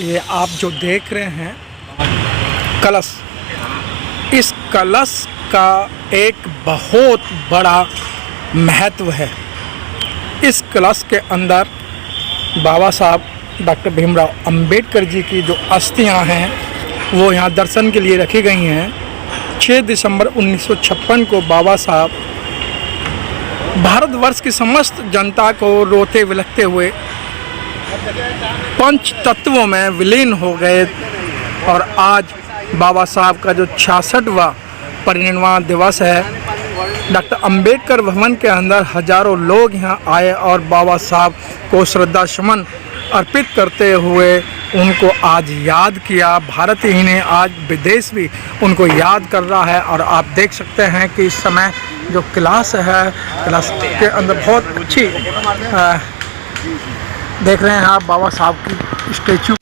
ये आप जो देख रहे हैं कलश, इस कलश का एक बहुत बड़ा महत्व है। इस कलश के अंदर बाबा साहब डॉक्टर भीमराव अंबेडकर जी की जो अस्थियां हैं वो यहाँ दर्शन के लिए रखी गई हैं। 6 दिसंबर 1956 को बाबा साहब भारतवर्ष की समस्त जनता को रोते बिलखते हुए पंच तत्वों में विलीन हो गए और आज बाबा साहब का जो 66वां परिनिर्वाण दिवस है, डॉक्टर अंबेडकर भवन के अंदर हजारों लोग यहाँ आए और बाबा साहब को श्रद्धा सुमन अर्पित करते हुए उनको आज याद किया। भारत ही नहीं, आज विदेश भी उनको याद कर रहा है। और आप देख सकते हैं कि इस समय जो क्लास है, क्लास के अंदर बहुत अच्छी देख रहे हैं आप बाबा साहब की स्टैचू।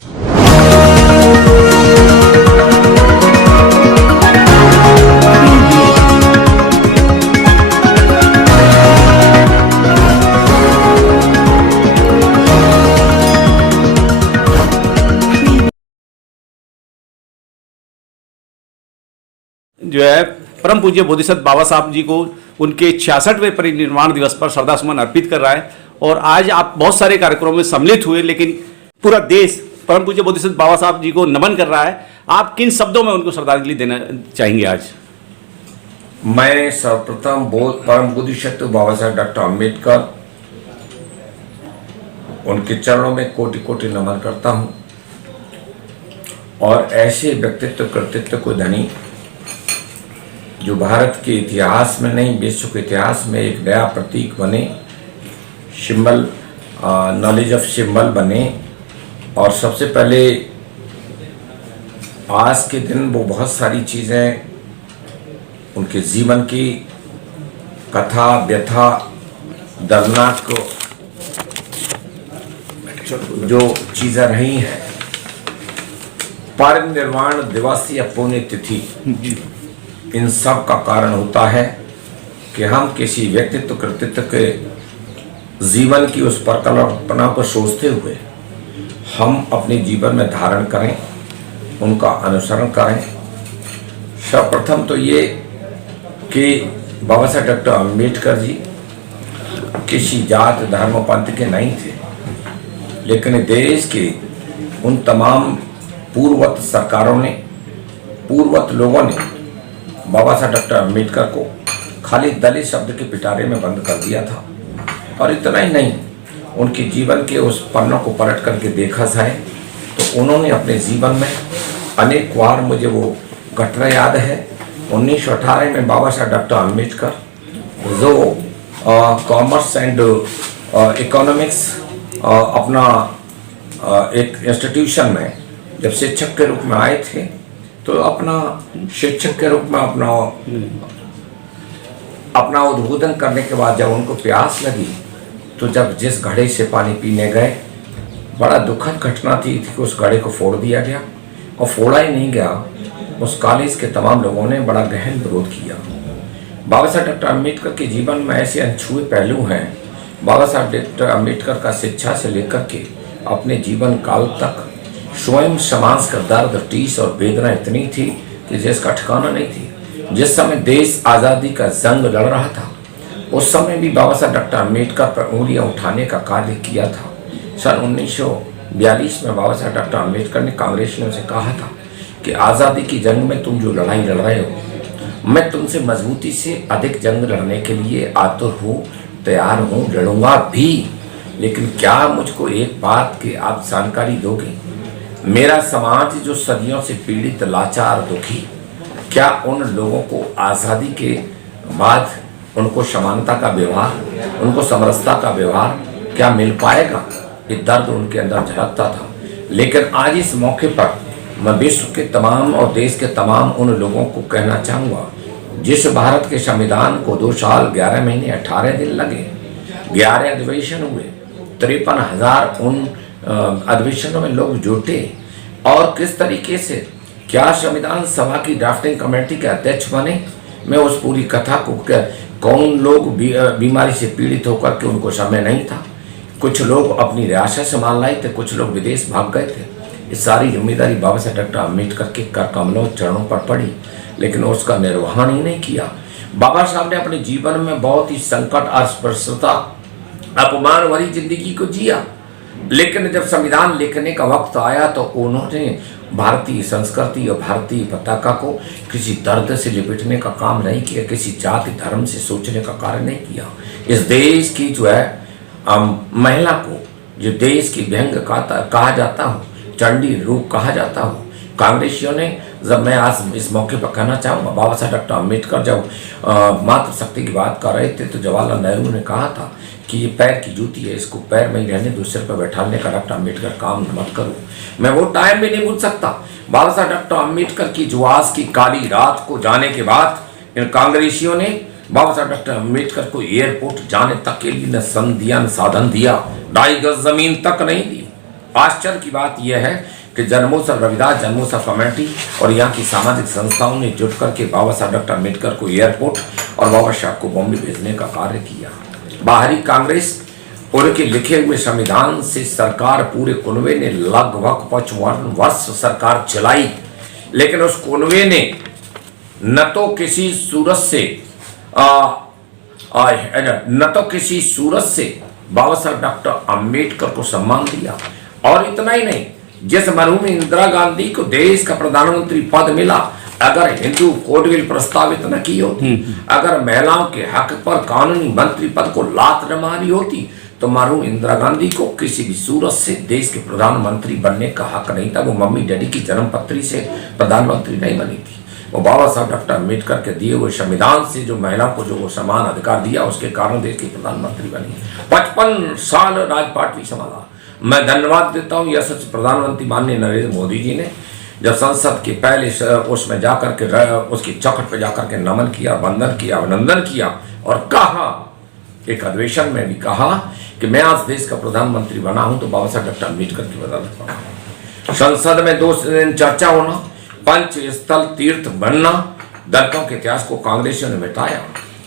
जो है परम पूज्य बोधिसत्व बाबा साहब जी को उनके 66वें परिनिर्वाण दिवस पर श्रद्धासुमन अर्पित कर रहा है। और आज आप बहुत सारे कार्यक्रमों में सम्मिलित हुए, लेकिन पूरा देश परम पूज्य बोधिसत्व बाबा साहब जी को नमन कर रहा है। आप किन शब्दों में उनको श्रद्धांजलि देना चाहेंगे आज? मैं सर्वप्रथम परम बोधिसत्व बाबा साहब डॉक्टर अंबेडकर उनके चरणों में कोटि कोटि नमन करता हूं और ऐसे व्यक्तित्व कृतित्व को धनी जो भारत के इतिहास में नहीं विश्व के इतिहास में एक नया प्रतीक बने, सिंबल, नॉलेज ऑफ सिंबल बने। और सबसे पहले आज के दिन वो बहुत सारी चीज़ें उनके जीवन की कथा व्यथा दर्दनाक जो चीज़ें रही हैं, परिनिर्वाण दिवस या पुण्यतिथि, इन सब का कारण होता है कि हम किसी व्यक्तित्व कृतित्व के जीवन की उस परिकल्पना को सोचते हुए हम अपने जीवन में धारण करें, उनका अनुसरण करें। सर्वप्रथम तो ये कि बाबा साहब डॉक्टर अंबेडकर जी किसी जात धर्म पंथ के नहीं थे, लेकिन देश के उन तमाम पूर्ववर्त सरकारों ने, पूर्ववर्त लोगों ने बाबा साहब डॉक्टर अंबेडकर को खाली दलित शब्द के पिटारे में बंद कर दिया था। और इतना ही नहीं, उनके जीवन के उस पन्नों को पलट करके देखा जाए तो उन्होंने अपने जीवन में अनेक बार, मुझे वो घटना याद है 1918 में बाबा साहब डॉक्टर अंबेडकर जो कॉमर्स एंड इकोनॉमिक्स अपना एक इंस्टीट्यूशन में जब शिक्षक के रूप में आए थे, तो अपना शिक्षक के रूप में अपना उद्बोधन करने के बाद जब उनको प्यास लगी तो जब जिस घड़े से पानी पीने गए, बड़ा दुखद घटना थी कि उस घड़े को फोड़ दिया गया। और फोड़ा ही नहीं गया, उस कॉलेज के तमाम लोगों ने बड़ा गहन विरोध किया। बाबा साहब डॉक्टर अंबेडकर के जीवन में ऐसे अनछुए पहलू हैं। बाबा साहब डॉक्टर अंबेडकर का शिक्षा से लेकर के अपने जीवन काल तक स्वयं समाज का दर्द, टीस और वेदना इतनी थी कि जिसका ठिकाना नहीं थी। जिस समय देश आज़ादी का जंग लड़ रहा था, उस समय भी बाबा साहब डॉक्टर अंबेडकर पर उंगलियां उठाने का कार्य किया था। सन 1942 में बाबा साहब डॉक्टर अंबेडकर ने कांग्रेस ने उनसे कहा था कि आज़ादी की जंग में तुम जो लड़ाई लड़ रहे हो, मैं तुमसे मजबूती से अधिक जंग लड़ने के लिए आतुर हूँ, तैयार हूँ, लड़ूंगा भी। लेकिन क्या मुझको एक बात की आप जानकारी दोगे, मेरा समाज जो सदियों से पीड़ित, लाचार, दुखी, क्या उन लोगों को आज़ादी के बाद उनको समानता का व्यवहार, उनको समरसता का व्यवहार क्या मिल पाएगा? ये दर्द उनके अंदर झलकता था। लेकिन आज इस मौके पर मैं विश्व के तमाम और देश के तमाम उन लोगों को कहना चाहूँगा, जिस भारत के संविधान को 2 साल 11 महीने 18 दिन लगे, 11 अधिवेशन हुए, 53,000 उन अधिवेशनों में लोग जुटे, और किस तरीके से क्या संविधान सभा की ड्राफ्टिंग कमेटी के अध्यक्ष बने, मैं उस पूरी कथा को, कौन लोग बीमारी से पीड़ित होकर के उनको समय नहीं था, कुछ लोग अपनी रियासत संभाल लाए थे, कुछ लोग विदेश भाग गए थे, ये सारी जिम्मेदारी बाबा साहब डॉक्टर अम्बेडकर के कर कमलों चरणों पर पड़ी, लेकिन उसका निर्वहन ही नहीं किया। बाबा साहब ने अपने जीवन में बहुत ही संकट, अस्पृश्यता, अपमान भरी जिंदगी को जिया, लेकिन जब संविधान लिखने का वक्त आया तो उन्होंने भारतीय संस्कृति और भारतीय पताका को किसी दर्द से लिपटने का काम नहीं किया, किसी जाति धर्म से सोचने का कार्य नहीं किया। इस देश की जो है महिला को, जो देश की व्यंग कहा जाता हो, चंडी रूप कहा जाता हो, कांग्रेसियों ने, जब मैं आज इस मौके पर कहना चाहूँगा, बाबा साहब डॉक्टर अम्बेडकर जब मातृशक्ति की बात कर रहे थे तो जवाहरलाल नेहरू ने कहा था कि ये पैर की जूती है, इसको पैर में ही रहने दो, सिर पर बैठाने का डॉक्टर अम्बेडकर काम मत करो। मैं वो टाइम भी नहीं भूल सकता। बाबा साहब डॉक्टर अम्बेडकर की जुआस की काली रात को जाने के बाद इन कांग्रेसियों ने बाबा साहब डॉक्टर अम्बेडकर को एयरपोर्ट जाने तक के लिए न सन दिया, न साधन दिया, 2.5 गज जमीन तक नहीं दी। आश्चर्य की बात यह है कि जन्मोत्सव रविदास जन्मोत्सव कमेटी और यहाँ की सामाजिक संस्थाओं ने जुट करके बाबा साहब डॉक्टर अम्बेडकर को एयरपोर्ट और बाबा साहब को बॉम्बे भेजने का कार्य किया। बाहरी कांग्रेस उनके लिखे हुए संविधान से सरकार, पूरे कुनवे ने लगभग 55 वर्ष सरकार चलाई, लेकिन उस कुनवे ने न तो किसी सूरत से बाबा साहब डॉक्टर अम्बेडकर को सम्मान दिया। और इतना ही नहीं, जिस मरहूम इंदिरा गांधी को देश का प्रधानमंत्री पद मिला, अगर हिंदू कोड बिल प्रस्तावित न की होती, अगर महिलाओं के हक पर कानूनी मंत्री पद को लात न मारी होती, तो मरहूम इंदिरा गांधी को किसी भी सूरत से देश के प्रधानमंत्री बनने का हक नहीं था। वो मम्मी डैडी की जन्मपत्री से प्रधानमंत्री नहीं बनी थी। वो बाबा साहब डॉक्टर अम्बेडकर के दिए हुए संविधान से जो महिलाओं को जो वो समान अधिकार दिया, उसके कारण देश की प्रधानमंत्री बनी। 55 साल राजपाट भी संभाला। मैं धन्यवाद देता हूँ यशस्वी प्रधानमंत्री माननीय नरेंद्र मोदी जी ने, जब संसद के पहले उसमें जाकर के उसकी चौखट पर जाकर के नमन किया, वंदन किया, अभिनंदन किया और कहा, एक अधिवेशन में भी कहा कि मैं आज देश का प्रधानमंत्री बना हूं तो बाबा साहब डॉक्टर अम्बेडकर की बदौलत बना हूं। संसद में 2 दिन चर्चा होना, पंच स्थल तीर्थ बनना, दलितों के इतिहास को कांग्रेसियों ने मिटाया।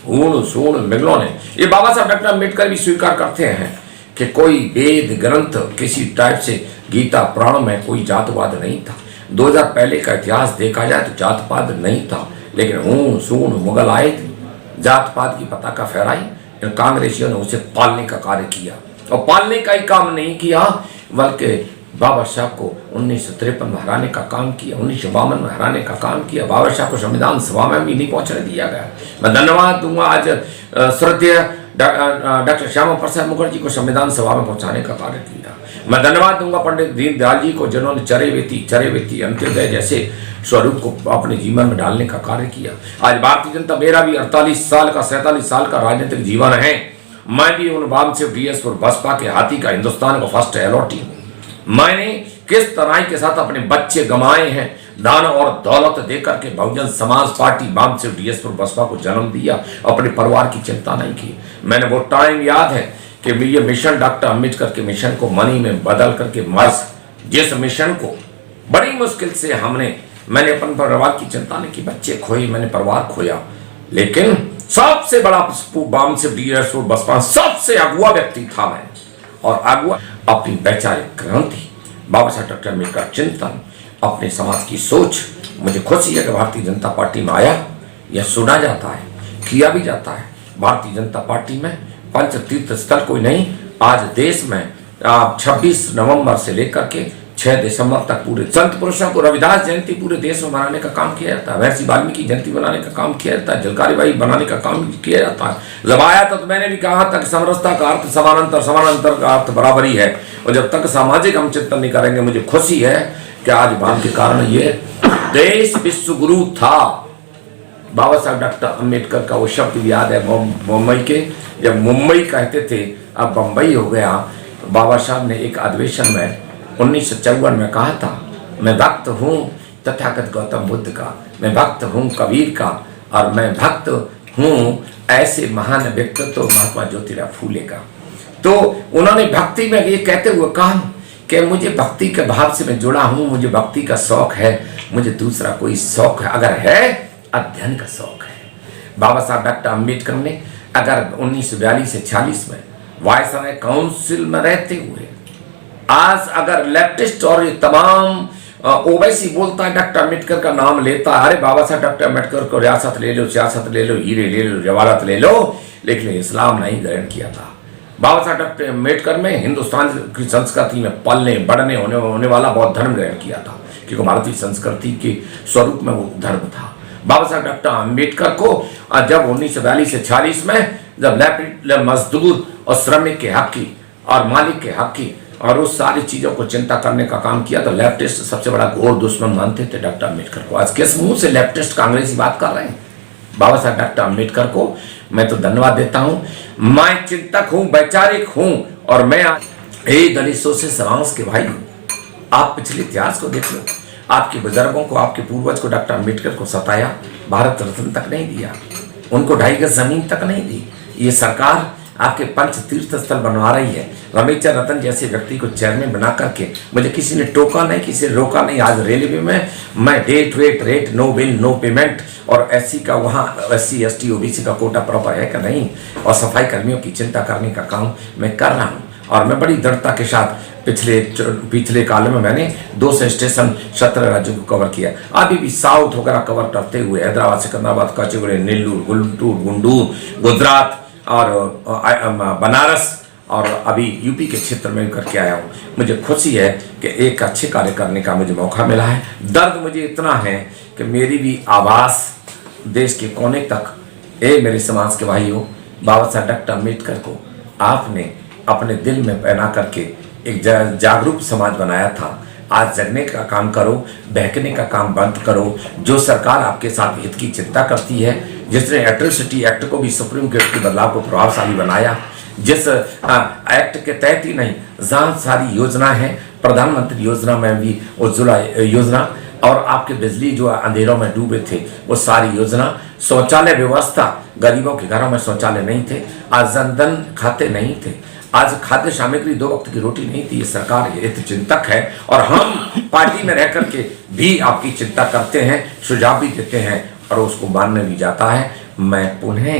ऊण सूण मिगलों ने, ये बाबा साहब डॉक्टर अम्बेडकर भी स्वीकार करते हैं कि कोई वेद ग्रंथ किसी टाइप से गीता पुराण में कोई जातवाद नहीं था। 2000 पहले का इतिहास देखा जाए तो जातपात नहीं था, लेकिन ऊण सूण मुगल आए थे, जातपात की पताका फहराई। कांग्रेसियों ने उसे पालने का कार्य किया और पालने का ही काम नहीं किया, बल्कि बाबा साहब को 1953 में हराने का काम किया, 1952 में हराने का काम किया। बाबा साहब को संविधान सभा में भी नहीं पहुंचने दिया गया। मैं धन्यवाद दूंगा आज श्रद्धेय डॉक्टर श्यामा प्रसाद मुखर्जी को संविधान सभा में पहुंचाने का कार्य किया। मैं धन्यवाद दूंगा पंडित दीनदयाल जी को, जिन्होंने चरेवेती अंत्योदय जैसे स्वरूप को अपने जीवन में डालने का कार्य किया। आज भारतीय जनता, मेरा भी 48 साल का 47 साल का राजनीतिक जीवन है। मैं भी उन वाम से डीएस और बसपा के हाथी का हिंदुस्तान का फर्स्ट एलॉटी हूँ। मैंने किस तरह के साथ अपने बच्चे गंवाए हैं, धन और दौलत देकर के बहुजन समाज पार्टी वाम से डीएस और बसपा को जन्म दिया, अपने परिवार की चिंता नहीं की। मैंने वो टाइम याद है कि ये मिशन डॉक्टर अम्बेडकर के मिशन को मनी में बदल करके जिस मिशन को बड़ी मुश्किल से मैंने अपन परिवार की चिंता नहीं की, बच्चे खोए, मैंने परिवार खोया, लेकिन सबसे बड़ा वाम से डीएस और बसपा सबसे अगुआ व्यक्ति था मैं। और अगुआ अपनी वैचारिक क्रांति, बाबा साहब डॉक्टर अम्बेडकर चिंतन, अपने समाज की सोच। मुझे खुशी है कि भारतीय जनता पार्टी में आया, यह सुना जाता है, किया भी जाता है। भारतीय जनता पार्टी में पंच तीर्थ स्थल कोई नहीं, आज देश में 26 नवंबर से लेकर के 6 दिसंबर तक पूरे संत पुरुषों को रविदास जयंती पूरे देश में मनाने का काम किया जाता है, महर्षि वाल्मीकि जयंती बनाने का काम किया जाता है, झलकारी बाई बनाने का काम किया जाता है। जब आया तो मैंने भी कहा था कि समरसता का अर्थ समानांतर, समानांतर का अर्थ बराबरी है। और जब तक सामाजिक हम चिंतन नहीं करेंगे, मुझे खुशी है कि आज वाम के कारण ये देश विश्व गुरु था। बाबा साहब डॉक्टर अम्बेडकर का वो शब्द याद है मुंबई के, जब मुंबई कहते थे अब बम्बई हो गया। बाबा साहब ने एक अधिवेशन में 1954 में कहा था, मैं भक्त हूँ तथागत गौतम बुद्ध का, मैं भक्त हूँ कबीर का, और मैं भक्त हूँ ऐसे महान व्यक्तित्व महात्मा ज्योतिराव फूले का। तो उन्होंने भक्ति में ये कहते हुए कहा कि मुझे भक्ति के भाव से मैं जुड़ा हूँ, मुझे भक्ति का शौक है, मुझे दूसरा कोई शौक है अगर है अध्ययन का शौक है। बाबा साहब डॉक्टर अम्बेडकर ने अगर 1942 से 46 में वायसराय काउंसिल में रहते हुए आज अगर लेफ्टिस्ट और ये तमाम ओवैसी बोलता है, डॉक्टर अम्बेडकर का नाम लेता है, अरे बाबा साहब डॉक्टर अम्बेडकर को रियासत ले लो, सियासत ले लो, हीरे ले लो, जवाहरात ले लो, लेकिन इस्लाम नहीं ग्रहण किया था। बाबा साहब डॉक्टर अम्बेडकर में हिंदुस्तान की संस्कृति में पलने बढ़ने होने वाला बौद्ध धर्म ग्रहण किया था, क्योंकि भारतीय संस्कृति के स्वरूप में वो धर्म था। बाबा साहब डॉक्टर अम्बेडकर को जब 1942 से 46 में जब मजदूर और श्रमिक के हक की और मालिक के हक की और उस सारी चीजों को चिंता करने का काम किया, तो लेफ्टिस्ट सबसे बड़ा घोर दुश्मन मानते थे डॉक्टर अम्बेडकर को। आज किस मुंह से लेफ्टिस्ट कांग्रेसी बात कर रहे हैं? बाबा साहब डॉक्टर अम्बेडकर को मैं तो धन्यवाद देता हूं। मैं चिंतक हूं, वैचारिक हूं, और मैं दलित सोशल समाज के भाई, आप पिछले इतिहास को देख लो, आपके बुजुर्गों को, आपके पूर्वज को डॉक्टर अम्बेडकर को सताया, भारत रत्न तक नहीं दिया, उनको 2.5 गज जमीन तक नहीं दी। ये सरकार आपके पंच तीर्थ स्थल बनवा रही है। रमेश रतन जैसे व्यक्ति को चेयरमैन बना करके मुझे किसी ने टोका नहीं, किसी ने रोका नहीं। आज रेलवे में मैं rate no bill no payment, और एससी का वहाँ SC ST OBC का कोटा प्रॉपर है कि नहीं, और सफाई कर्मियों की चिंता करने का काम मैं कर रहा हूँ। और मैं बड़ी दृढ़ता के साथ पिछले काल में मैंने 200 स्टेशन 17 राज्यों को कवर किया। अभी भी साउथ वगैरह कवर करते हुए हैदराबाद, सिकंदराबाद, काचीगुड़ा, नेल्लूर, गुंटूर, गुजरात और बनारस, और अभी यूपी के क्षेत्र में करके आया हूँ। मुझे खुशी है कि एक अच्छे कार्य करने का मुझे मौका मिला है। दर्द मुझे इतना है कि मेरी भी आवाज़ देश के कोने तक, मेरे समाज के भाइयों, बाबा साहब डॉक्टर अम्बेडकर को आपने अपने दिल में बना करके एक जागरूक समाज बनाया था। आज जगने का काम करो, बहकने का काम बंद करो। जो सरकार आपके साथ हित की चिंता करती है, जिसने एट्रोसिटी एक्ट को भी सुप्रीम कोर्ट के बदलाव को प्रभावशाली बनाया, जिस एक्ट के तहत ही नहीं, जहाँ सारी योजना है, प्रधानमंत्री योजना में भी उज्ज्वला योजना, और आपके बिजली जो अंधेरों में डूबे थे वो सारी योजना, शौचालय व्यवस्था, गरीबों के घरों में शौचालय नहीं थे, आज जनधन खाते नहीं थे, आज खाद्य सामग्री 2 वक्त की रोटी नहीं थी। ये सरकार हित चिंतक है, और हम पार्टी में रह करके भी आपकी चिंता करते हैं, सुझाव भी देते हैं, और उसको मानने भी जाता है। मैं पुनः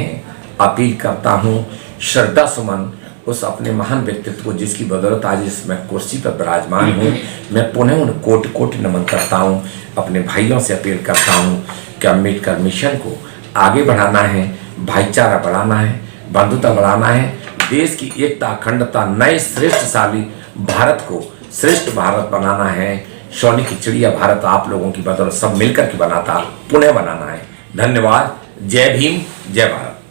अपील करता हूँ, श्रद्धा सुमन उस अपने महान व्यक्तित्व को जिसकी बदौलत आज इस मैं कुर्सी पर विराजमान हूँ, मैं पुनः उन्हें कोटि कोटि नमन करता हूँ। अपने भाइयों से अपील करता हूँ कि अम्बेडकर मिशन को आगे बढ़ाना है, भाईचारा बढ़ाना है, बंधुता बढ़ाना है, देश की एकता, अखंडता, नए श्रेष्ठशाली भारत को श्रेष्ठ भारत बनाना है। सोने की चिड़िया भारत आप लोगों की बदौलत सब मिलकर के बनाता, पुनः बनाना है। धन्यवाद। जय भीम, जय भारत।